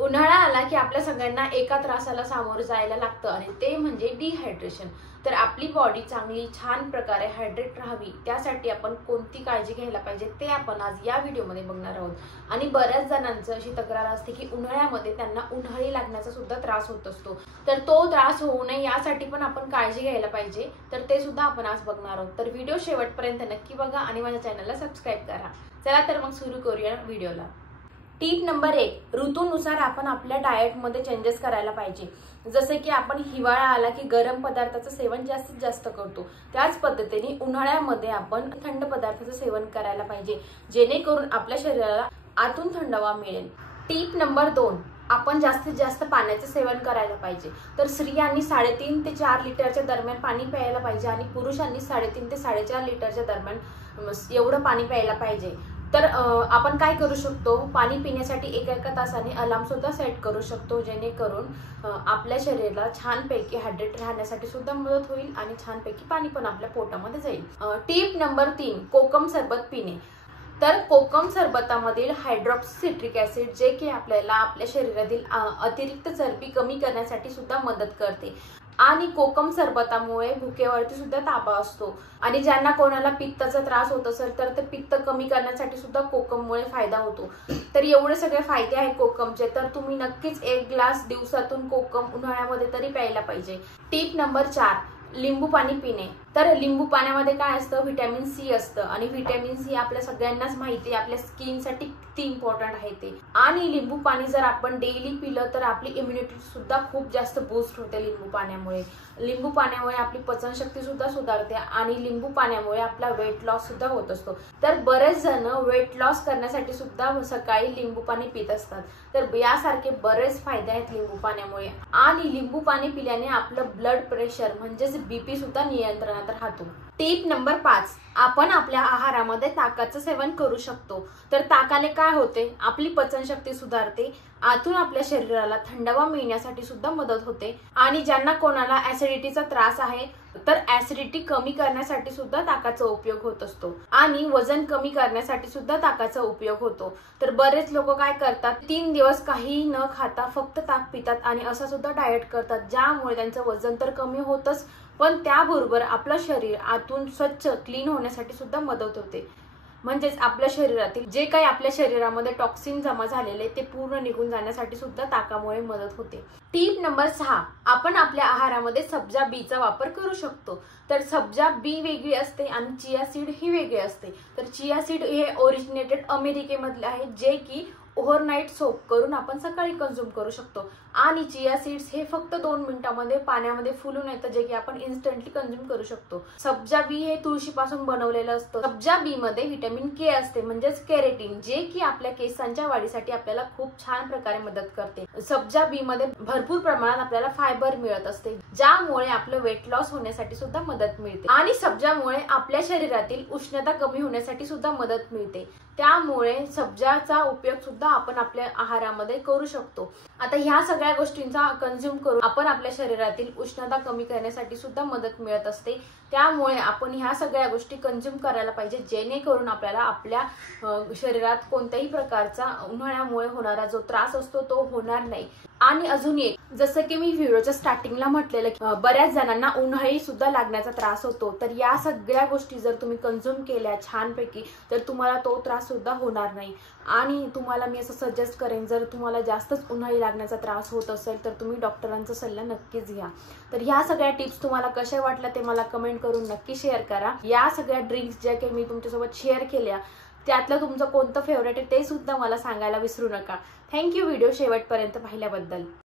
उन्हाळा आला की आपल्या सगळ्यांना एका त्रासाला सामोरं जायला लागतं आणि ते म्हणजे डिहायड्रेशन। तर आपली बॉडी चांगली छान प्रकारे हायड्रेट राहावी त्यासाठी आपण कोणती काळजी घ्यायला पाहिजे ते आपण आज या व्हिडिओमध्ये बघणार आहोत। आणि बऱ्याच जणांचं अशी तक्रार असते की उन्हाळ्यामध्ये त्यांना उन्हाळी लागण्याचा सुद्धा त्रास होत असतो, तर तो त्रास होऊ नये यासाठी पण आपण काळजी घ्यायला पाहिजे, तर ते सुद्धा आपण आज बघणार आहोत। तर व्हिडिओ शेवटपर्यंत नक्की बघा आणि माझ्या चॅनलला सबस्क्राइब करा। चला तर मग सुरू करूया व्हिडिओला। टिप नंबर 1, ऋतूनुसार आपण आपल्या डाएट मध्ये चेंजेस करायला पाहिजे। जसे की आपण हिवाळा आला की गरम पदार्थाचं सेवन जास्तीत जास्त करतो, त्याच पद्धतीने उन्हाळ्यामध्ये आपण थंड पदार्थाचं सेवन करायला पाहिजे, जेणेकरून आपल्या शरीराला आतून थंडावा मिळेल। टिप नंबर 2, आपण जास्तीत जास्त पाण्याचे सेवन करायला पाहिजे। तर स्त्रियांनी 3.5 ते 4 लिटरच्या दरम्यान पाणी प्यायला पाहिजे आणि पुरुषांनी 3.5 ते 4.5 लिटरच्या दरम्यान एवढं पाणी प्यायला पाहिजे। तर आपण काय करू शकतो, पाणी पिण्यासाठी एका तासाने अलार्म सुद्धा सेट करू शकतो, जेणेकरून आपल्या शरीराला छानपैकी हायड्रेट राहण्यासाठी सुद्धा मदत होईल आणि छानपैकी पाणी पण आपल्या पोटामध्ये जाईल। टिप नंबर 3, कोकम सरबत पिणे। तर कोकम सरबतामधील हायड्रॉक्सिसिट्रिक ऍसिड जे की आपल्याला आपल्या शरीरातील अतिरिक्त चरबी कमी करण्यासाठी सुद्धा मदत करते आणि कोकम सरबतामुळे भुकेवरती सुद्धा ताबा असतो आणि ज्यांना कोणाला पित्ताचा त्रास होत असेल तर ते पित्त कमी करण्यासाठी सुद्धा कोकममुळे फायदा होतो। तर एवढे सगळे फायदे आहेत कोकमचे, तर तुम्ही नक्कीच 1 ग्लास दिवसातून कोकम उन्हाळ्यामध्ये तरी प्यायला पाहिजे। टिप नंबर 4, लिंबू पाणी पिणे। तर लिंबू पाण्यामध्ये काय असतं, व्हिटॅमिन सी असतं आणि व्हिटॅमिन सी आपल्या सगळ्यांनाच माहिती आहे आपल्या स्किनसाठी किती इम्पॉर्टंट आहे ते। आणि लिंबू पाणी जर आपण डेली पिलं तर आपली इम्युनिटी सुद्धा खूप जास्त बूस्ट होते लिंबू पाण्यामुळे। लिंबू पाण्यामुळे आपली पचनशक्ती सुद्धा सुधारते आणि लिंबू पाण्यामुळे आपला वेट लॉस सुद्धा होत असतो। तर बरेच जण वेट लॉस करण्यासाठी सुद्धा सकाळी लिंबू पाणी पित असतात, तर यासारखे बरेच फायदे आहेत लिंबू पाण्यामुळे। आणि लिंबू पाणी पिल्याने आपलं ब्लड प्रेशर म्हणजेच बीपी सुद्धा नियंत्रणात राहतो। टिप नंबर 5, आपण आपल्या आहारामध्ये ताकाचं सेवन करू शकतो। तर ताकाने काय होते, आपली पचनशक्ती सुधारते, आतून आपल्या शरीराला थंडावा मिळण्यासाठी सुद्धा मदत होते आणि ज्यांना कोणाला ऍसिडिटीचा त्रास आहे तर ऍसिडिटी कमी करण्यासाठी सुद्धा ताकाचा उपयोग होत असतो आणि वजन कमी करण्यासाठी सुद्धा ताकाचा उपयोग होतो। तर बरेच लोक काय करतात, 3 दिवस काही न खाता फक्त ताक पितात आणि असं सुद्धा डाएट करतात, ज्यामुळे त्यांचं वजन तर कमी होतच पण त्याबरोबर आपलं शरीर आतून स्वच्छ क्लीन होण्यासाठी सुद्धा मदत होते। म्हणजेच आपल्या शरीरातील जे काही आपल्या शरीरामध्ये टॉक्सिन जमा झालेले ते पूर्ण निघून जाण्यासाठी सुद्धा ताकामुळे मदत होते। टिप नंबर 6, आपण आपल्या आहारामध्ये सब्जा बीचा वापर करू शकतो। तर सब्जा बी वेगळी असते आणि चिया सीड ही वेगळी असते। तर चिया सीड हे ओरिजिनेटेड अमेरिकेमधले आहे, जे की ओव्हरनाईट सोक करून आपण सकाळी कंझ्युम करू शकतो आणि चिया सीड्स हे फक्त 2 मिनिटांमध्ये पाण्यामध्ये फुलून येतं, जे की आपण इन्स्टंटली कंझ्युम करू शकतो। सब्जा बी हे तुळशीपासून बनवलेलं असतं। सब्जा बी मध्ये व्हिटॅमिन के असते म्हणजेच केरेटिन, जे की आपल्या केसांच्या वाढीसाठी आपल्याला खूप छान प्रकारे मदत करते। सब्जा बी मध्ये भरपूर प्रमाणात आपल्याला फायबर मिळत असते, ज्यामुळे आपलं वेट लॉस होण्यासाठी सुद्धा मदत मिळते आणि सब्जामुळे आपल्या शरीरातील उष्णता कमी होण्यासाठी सुद्धा मदत मिळते। त्यामुळे सब्जाचा उपयोग सुद्धा आपण आपल्या आहारामध्ये करू शकतो। आता ह्या सगळ्या गोष्टींचा कंझ्युम करून आपण आपल्या शरीरातील उष्णता कमी करण्यासाठी सुद्धा मदत मिळत असते। त्यामुळे आपण ह्या सगळ्या गोष्टी कंझ्युम करायला पाहिजे, जेणेकरून आपल्याला आपल्या शरीरात कोणत्याही प्रकारचा उन्हाळ्यामुळे होणारा जो त्रास असतो तो होणार नाही। आणि अजून एक, जसं की मी व्हिडिओच्या स्टार्टिंगला म्हटलेलं की बऱ्याच जणांना उन्हाळी सुद्धा लागण्याचा त्रास होतो, तर या सगळ्या गोष्टी जर तुम्ही कंझ्युम केल्या छानपैकी तर तुम्हाला तो त्रास सुद्धा होणार नाही। आणि तुम्हाला मी असं सजेस्ट करेन, जर तुम्हाला जास्तच उन्हाळी लागण्याचा त्रास होत असेल तर तुम्ही डॉक्टरांचा सल्ला नक्कीच घ्या। तर ह्या सगळ्या टिप्स तुम्हाला कशा वाटल्या ते मला कमेंट करून नक्की शेअर करा। या सगळ्या ड्रिंक्स ज्या काही मी तुमच्यासोबत शेअर केल्या त्यातलं तुमचं कोणतं फेवरेट आहे ते सुद्धा मला सांगायला विसरू नका। थँक्यू व्हिडिओ शेवटपर्यंत पाहिल्याबद्दल।